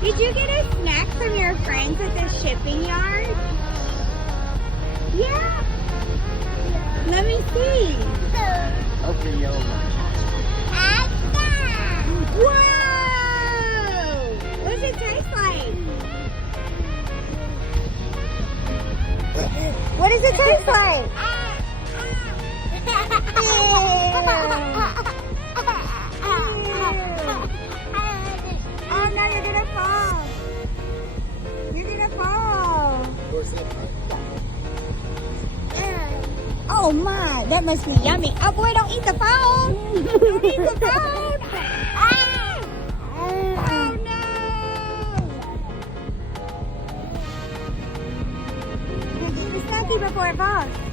Did you get a snack from your friends at the shipping yard? Yeah? Let me see. Okay, yo. Whoa! What does it taste like? What does it taste like? Oh no, you're gonna fall. You're gonna fall. Oh my, that must be yummy. Oh boy, don't eat the phone. Don't eat the phone. Ah! Oh no. Get the snacky before it falls.